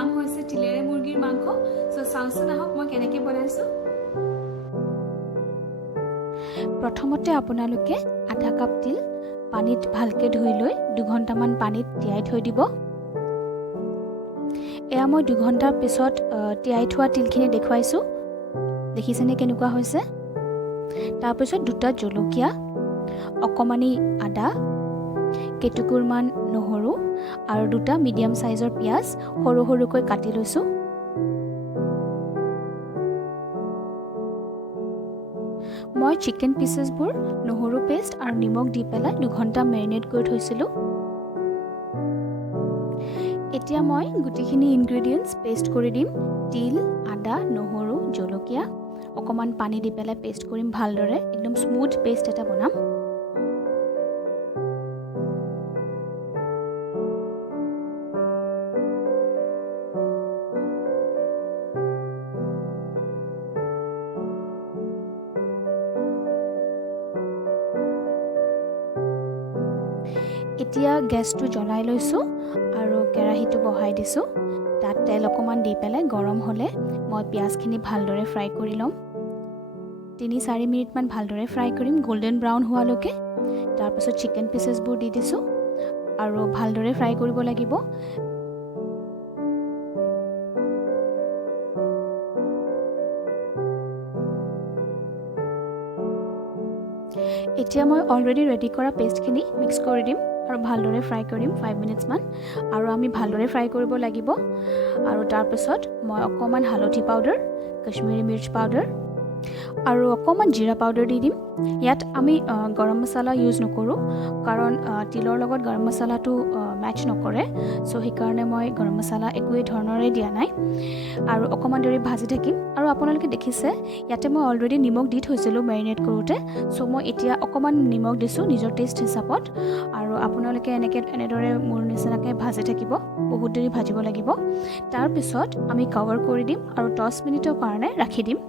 নাম হৈছে তিলেৰে মুৰ্গীৰ মাংস সো চাওচোন আহক মই কেনেকৈ বনাইছোঁ প্ৰথমতে আপোনালোকে আধা কাপ তিল পানীত ভালকৈ ধুই লৈ 2 ঘণ্টামান পানীত তিয়াই থৈ দিব এয়া মই 2 ঘণ্টাৰ পিছত তিয়াই থোৱা তিলখিনি দেখুৱাইছোঁ দেখিছেনে কেনেকুৱা হৈছে তাৰপিছত দুটা জলকীয়া অকমানি আদা কেটুকুৰমান নহৰু আৰু দুটা মিডিয়াম সাইজৰ পিয়াজ সৰু সৰুকৈ কাটি লৈছোঁ মই চিকেন পিচেছবোৰ নহৰু পেষ্ট আৰু নিমখ দি পেলাই 2 ঘণ্টা মেৰিনেট কৰি থৈছিলোঁ এতিয়া মই গুটিখিনি ইনগ্ৰেডিয়েন্টছ পেষ্ট কৰি দিম তিল আদা নহৰু জলকীয়া অকমান পানী দি পেলাই পেষ্ট কৰিম ভালদৰে একদম স্মুথ পেষ্ট এটা বনাম এতিয়া গেছটো জ্বলাই লৈছোঁ আৰু কেৰাহীটো বহাই দিছোঁ তাত তেল অকমান দি পেলাই গৰম হ'লে মই পিয়াজখিনি ভালদৰে ফ্ৰাই কৰি ল'ম 3-4 মিনিটমান ভালদৰে ফ্ৰাই কৰিম গোল্ডেন ব্ৰাউন হোৱালৈকে তাৰপিছত চিকেন পিচেছবোৰ দি দিছোঁ আৰু ভালদৰে ফ্ৰাই কৰিব লাগিব এতিয়া মই অলৰেডি ৰেডি কৰা পেষ্টখিনি মিক্স কৰি দিম আৰু ভালদৰে ফ্ৰাই কৰিম 5 মিনিটছমান আৰু আমি ভালদৰে ফ্ৰাই কৰিব লাগিব আৰু তাৰপিছত মই অকমান হালধি পাউডাৰ কাশ্মীৰী মিৰ্চ পাউডাৰ আৰু অকমান জিৰা পাউডাৰ দি দিম ইয়াত আমি গৰম মছলা ইউজ নকৰোঁ কাৰণ তিলৰ লগত গৰম মছলাটো মেচ নকৰে সো সেইকাৰণে মই গৰম মছলা একোৱে ধৰণৰে দিয়া নাই আৰু অকমান দেৰি ভাজি থাকিম আৰু আপোনালোকে দেখিছে ইয়াতে মই অলৰেডি নিমখ দি থৈছিলোঁ মেৰিনেট কৰোঁতে সো মই এতিয়া অকমান নিমখ দিছোঁ নিজৰ টেষ্ট হিচাপত আৰু আপোনালোকে এনেদৰে মোৰ নিচিনাকৈ ভাজি থাকিব বহুত দেৰি ভাজিব লাগিব তাৰপিছত আমি কভাৰ কৰি দিম আৰু 10 মিনিটৰ কাৰণে ৰাখি দিম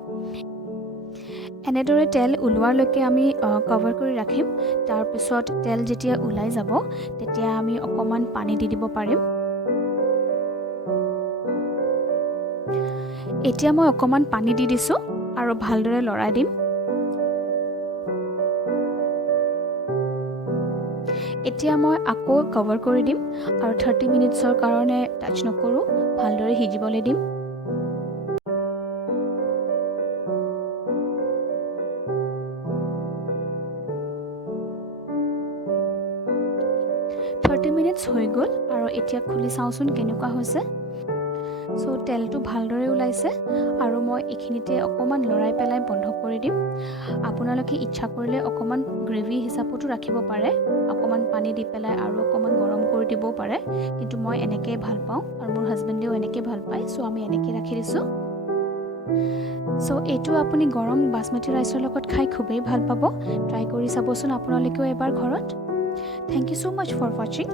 এনেদৰে তেল ওলোৱালৈকে আমি কভাৰ কৰি ৰাখিম তাৰপিছত তেল যেতিয়া ওলাই যাব তেতিয়া আমি অকমান পানী দি দিব পাৰিম এতিয়া মই অকমান পানী দি দিছোঁ আৰু ভালদৰে লৰাই দিম এতিয়া মই আকৌ কভাৰ কৰি দিম আৰু 30 মিনিটছৰ কাৰণে টাচ নকৰোঁ ভালদৰে সিজিবলৈ দিম মিনিটছ হৈ গ'ল আৰু এতিয়া খুলি চাওঁচোন কেনেকুৱা হৈছে সো তেলটো ভালদৰে ওলাইছে আৰু মই এইখিনিতে অকমান লৰাই পেলাই বন্ধ কৰি দিম আপোনালোকে ইচ্ছা কৰিলে অকমান গ্ৰেভি হিচাপতো ৰাখিব পাৰে অকমান পানী দি পেলাই আৰু অকমান গৰম কৰি দিবও পাৰে কিন্তু মই এনেকৈ ভাল পাওঁ আৰু মোৰ হাজবেণ্ডেও এনেকৈ ভাল পায় সো আমি এনেকৈ ৰাখি দিছোঁ সো এইটো আপুনি গৰম বাসমতি ৰাইচৰ লগত খাই খুবেই ভাল পাব ট্ৰাই কৰি চাবচোন আপোনালোকেও এবাৰ ঘৰত Thank you so much for watching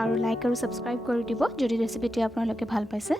আৰু লাইক আৰু সাবস্ক্ৰাইব কৰি দিব যদি ৰেচিপিটো আপোনালোকে ভাল পাইছে